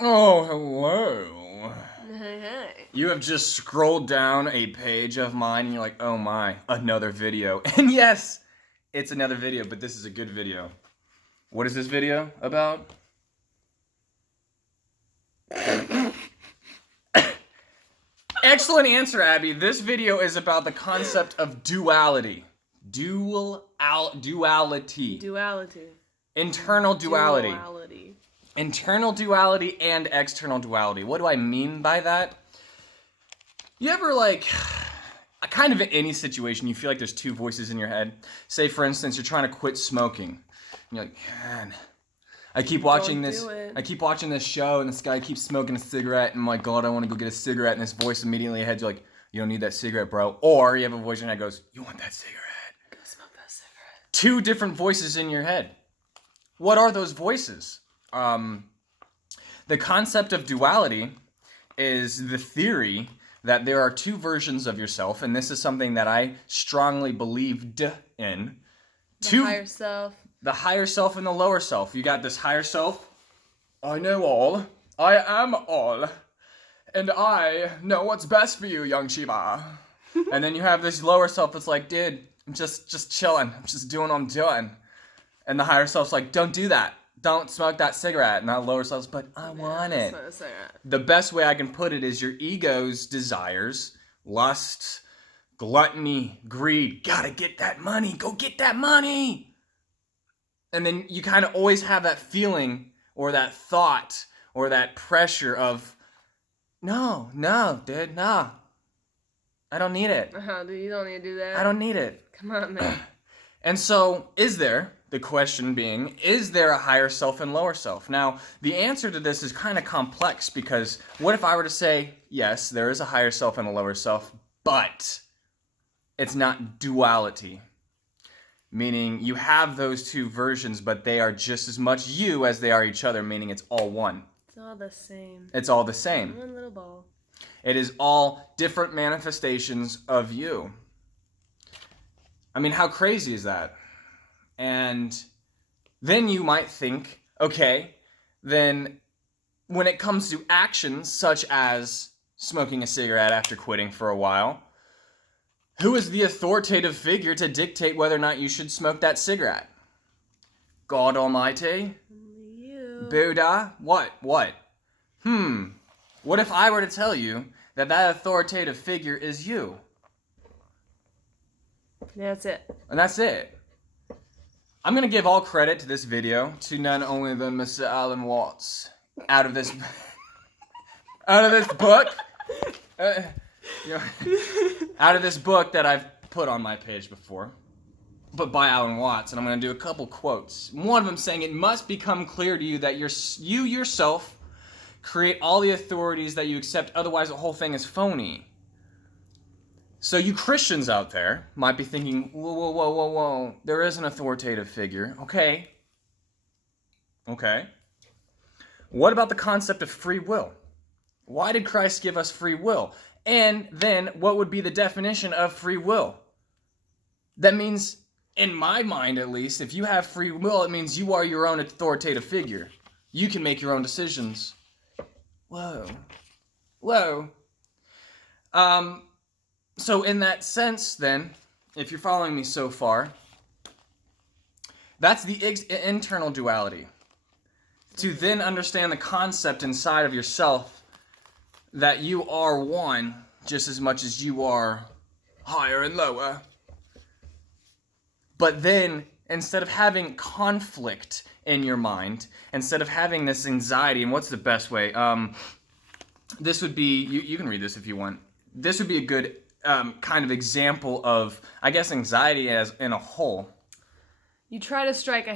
Oh, hello. Hey. You have just scrolled down a page of mine and you're like, oh my, another video. And yes, it's another video, but this is a good video. What is this video about? Excellent answer, Abby. This video is about the concept of duality. Duality. Duality. Internal duality. Duality. Internal duality and external duality. What do I mean by that? You ever kind of in any situation, you feel like there's two voices in your head? Say, for instance, you're trying to quit smoking. And you're like, man, I keep watching this show and this guy keeps smoking a cigarette and I'm like, God, I want to go get a cigarette. And this voice immediately ahead, you're like, you don't need that cigarette, bro. Or you have a voice in your head that goes, you want that cigarette? Go smoke that cigarette. Two different voices in your head. What are those voices? The concept of duality is the theory that there are two versions of yourself, and this is something that I strongly believed in. The higher self. The higher self and the lower self. You got this higher self. I know all. I am all. And I know what's best for you, young Shiva. And then you have this lower self that's like, dude, I'm just chilling. I'm just doing what I'm doing. And the higher self's like, don't do that. Don't smoke that cigarette. And that lower self's, but I want it. Smoke a cigarette. The best way I can put it is your ego's desires, lust, gluttony, greed. Gotta get that money. Go get that money. And then you kind of always have that feeling or that thought or that pressure of, no, dude, no. I don't need it. Dude, you don't need to do that. I don't need it. Come on, man. And so, the question being, is there a higher self and lower self? Now, the answer to this is kind of complex because what if I were to say, yes, there is a higher self and a lower self, but it's not duality. Meaning you have those two versions, but they are just as much you as they are each other, meaning it's all one. It's all the same. It's all the same. One little ball. It is all different manifestations of you. I mean, how crazy is that? And then you might think, okay, then when it comes to actions such as smoking a cigarette after quitting for a while, who is the authoritative figure to dictate whether or not you should smoke that cigarette? God Almighty? You. Buddha? What? What if I were to tell you that authoritative figure is you? That's it. And that's it. I'm going to give all credit to this video to none only than Mr. Alan Watts. Out of this book. Out of this book that I've put on my page before. But by Alan Watts. And I'm going to do a couple quotes. One of them saying, it must become clear to you that you yourself create all the authorities that you accept. Otherwise, the whole thing is phony. So you Christians out there might be thinking, whoa, there is an authoritative figure. Okay. What about the concept of free will? Why did Christ give us free will? And then what would be the definition of free will? That means, in my mind at least, if you have free will, it means you are your own authoritative figure. You can make your own decisions. Whoa. So in that sense, then, if you're following me so far, that's the internal duality. To then understand the concept inside of yourself that you are one just as much as you are higher and lower. But then, instead of having conflict in your mind, instead of having this anxiety, and what's the best way? This would be, you can read this if you want. This would be a good kind of example of, I guess, anxiety as in a whole. You try to strike a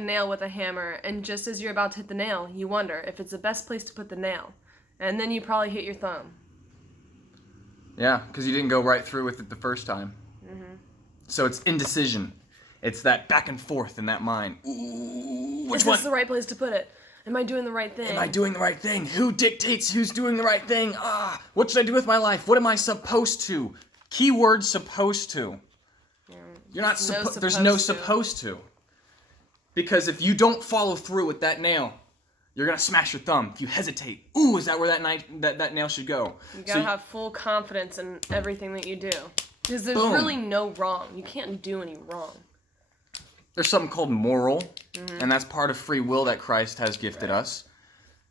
nail with a hammer, and just as you're about to hit the nail, you wonder if it's the best place to put the nail. And then you probably hit your thumb. Yeah, because you didn't go right through with it the first time. Mm-hmm. So it's indecision. It's that back and forth in that mind. Ooh, which one? Is this the right place to put it? Am I doing the right thing? Am I doing the right thing? Who dictates who's doing the right thing? What should I do with my life? What am I supposed to? Keyword supposed to. You're not supposed to. There's no supposed to. Because if you don't follow through with that nail, you're going to smash your thumb. If you hesitate, ooh, is that where that nail should go? You gotta have full confidence in everything that you do. Because there's really no wrong. You can't do any wrong. There's something called moral, and that's part of free will that Christ has gifted us.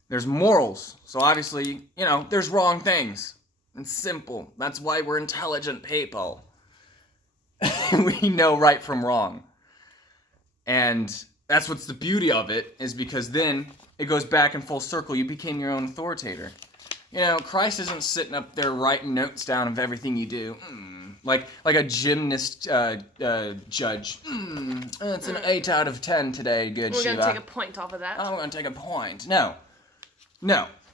There's morals. So obviously, there's wrong things. It's simple. That's why we're intelligent people. We know right from wrong. And that's what's the beauty of it, is because then it goes back in full circle. You became your own authoritator. Christ isn't sitting up there writing notes down of everything you do. Like a gymnast judge. It's an 8 out of 10 today, good Shiva. We're going to take a point off of that. Oh, we're going to take a point. No.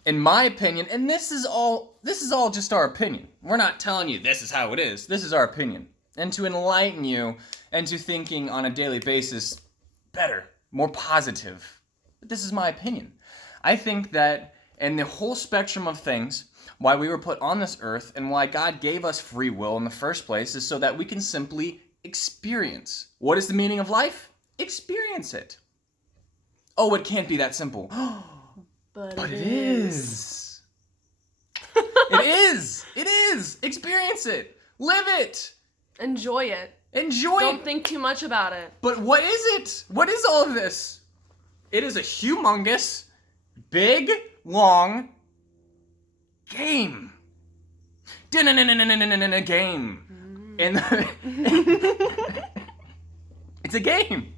In my opinion, and this is all just our opinion. We're not telling you this is how it is. This is our opinion. And to enlighten you into thinking on a daily basis better, more positive. But this is my opinion. I think that in the whole spectrum of things, why we were put on this earth and why God gave us free will in the first place is so that we can simply experience. What is the meaning of life? Experience it. Oh, it can't be that simple. But it is. It is. It is. Experience it. Live it. Enjoy it. Enjoy it. Don't think too much about it. But what is it? What is all of this? It is a humongous, big, long game. Game. It's a game.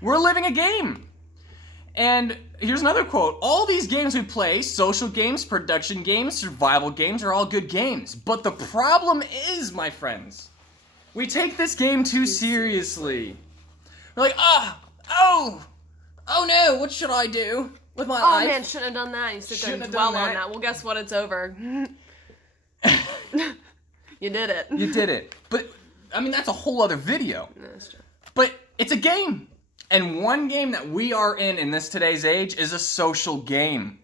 We're living a game. And here's another quote. All these games we play, social games, production games, survival games, are all good games. But the problem is, my friends, we take this game too seriously. We're like, oh no, what should I do with my life? Oh man, shouldn't have done that. You sit there and dwell on that. Well, guess what? It's over. You did it. You did it. But, that's a whole other video. No, that's true. But it's a game. And one game that we are in this today's age is a social game.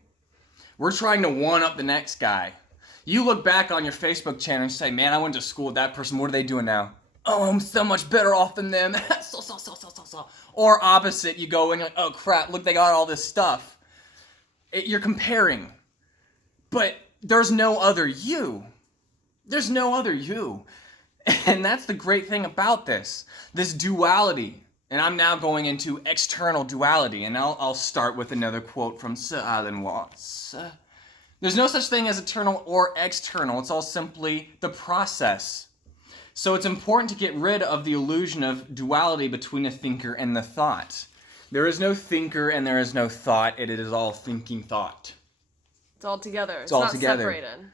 We're trying to one-up the next guy. You look back on your Facebook channel and say, man, I went to school with that person. What are they doing now? Oh, I'm so much better off than them. So. Or opposite, you go and you're like, oh crap, look, they got all this stuff. You're comparing. But there's no other you. There's no other you. And that's the great thing about this duality. And I'm now going into external duality, and I'll start with another quote from Sir Alan Watts. There's no such thing as eternal or external. It's all simply the process. So it's important to get rid of the illusion of duality between a thinker and the thought. There is no thinker and there is no thought. It is all thinking thought. It's all together. It's all not together. Separated.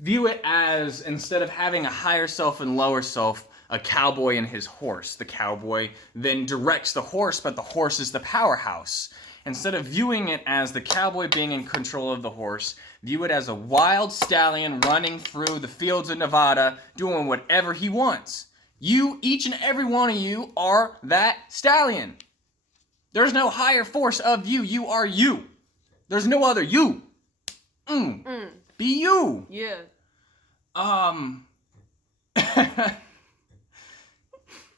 View it as, instead of having a higher self and lower self, a cowboy and his horse. The cowboy then directs the horse, but the horse is the powerhouse. Instead of viewing it as the cowboy being in control of the horse, view it as a wild stallion running through the fields of Nevada, doing whatever he wants. You, each and every one of you, are that stallion. There's no higher force of you. You are you. There's no other you. Be you. Yeah.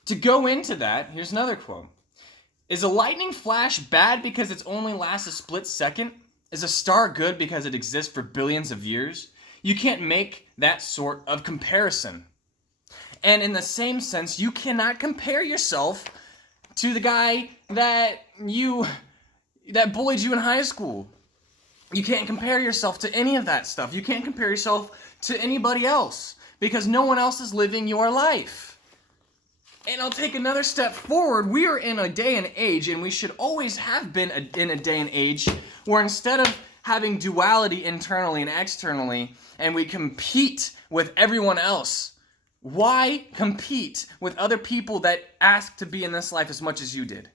To go into that, here's another quote. Is a lightning flash bad because it only lasts a split second? Is a star good because it exists for billions of years? You can't make that sort of comparison. And in the same sense, you cannot compare yourself to the guy that bullied you in high school. You can't compare yourself to any of that stuff. You can't compare yourself to anybody else because no one else is living your life. And I'll take another step forward. We are in a day and age, and we should always have been in a day and age, where instead of having duality internally and externally, and we compete with everyone else, why compete with other people that asked to be in this life as much as you did?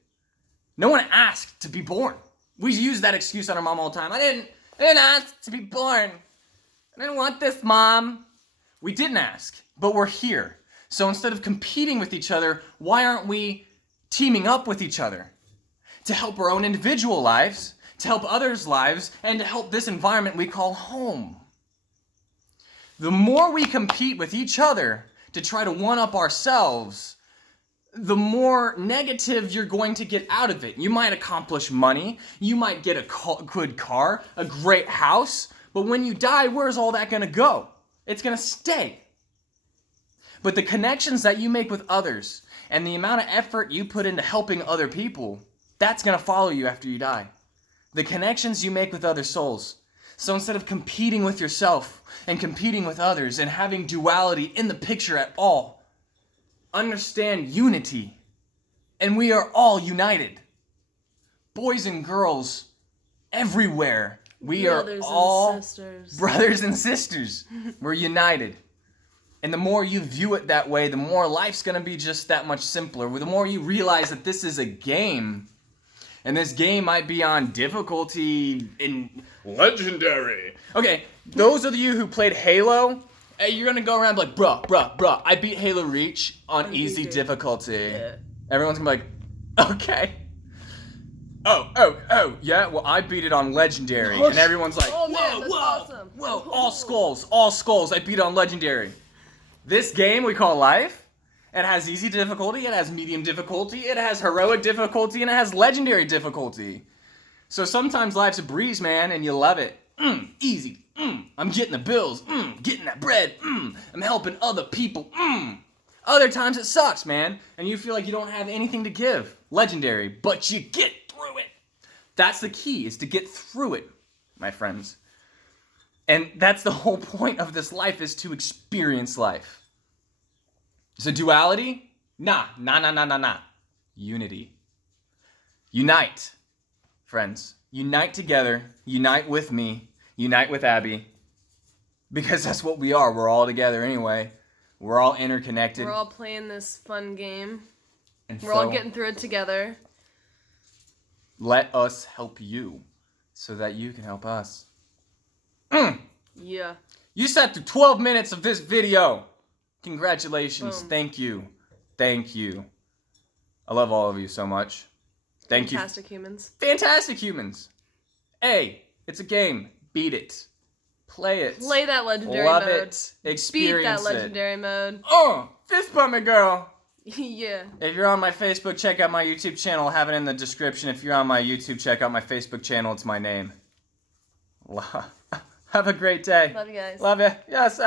No one asked to be born. We use that excuse on our mom all the time. I didn't ask to be born. I didn't want this, Mom. We didn't ask, but we're here. So instead of competing with each other, why aren't we teaming up with each other to help our own individual lives, to help others' lives, and to help this environment we call home? The more we compete with each other to try to one-up ourselves, the more negative you're going to get out of it. You might accomplish money, you might get a good car, a great house, but when you die, where's all that gonna go? It's gonna stay. But the connections that you make with others and the amount of effort you put into helping other people, that's gonna follow you after you die. The connections you make with other souls. So instead of competing with yourself and competing with others and having duality in the picture at all, understand unity. And we are all united. Boys and girls everywhere. We are all brothers and sisters. We're united. And the more you view it that way, the more life's going to be just that much simpler. The more you realize that this is a game. And this game might be on difficulty in legendary. Okay, those of you who played Halo, hey, you're going to go around like, bruh, I beat Halo Reach on easy difficulty. Yeah. Everyone's going to be like, okay. Oh, yeah, well, I beat it on legendary. And everyone's like, oh, man, that's whoa, awesome. all skulls, I beat it on legendary. This game we call life, it has easy difficulty, it has medium difficulty, it has heroic difficulty, and it has legendary difficulty. So sometimes life's a breeze, man, and you love it. Easy. I'm getting the bills. Getting that bread. I'm helping other people. Other times it sucks, man, and you feel like you don't have anything to give. Legendary, but you get through it. That's the key, is to get through it, my friends. And that's the whole point of this life, is to experience life. So duality? Nah. Unity. Unite, friends. Unite together. Unite with me. Unite with Abby. Because that's what we are. We're all together anyway. We're all interconnected. We're all playing this fun game. And We're all getting through it together. Let us help you so that you can help us. Yeah. You sat through 12 minutes of this video. Congratulations. Boom. Thank you. I love all of you so much. Thank you. Fantastic humans. Fantastic humans. Hey, it's a game. Beat it. Play it. Play that legendary Love mode. it. Experience Beat that legendary mode. Fist bump it, girl. Yeah. If you're on my Facebook, check out my YouTube channel. I'll have it in the description. If you're on my YouTube, check out my Facebook channel. It's my name. Have a great day. Love you guys. Love you. Yes.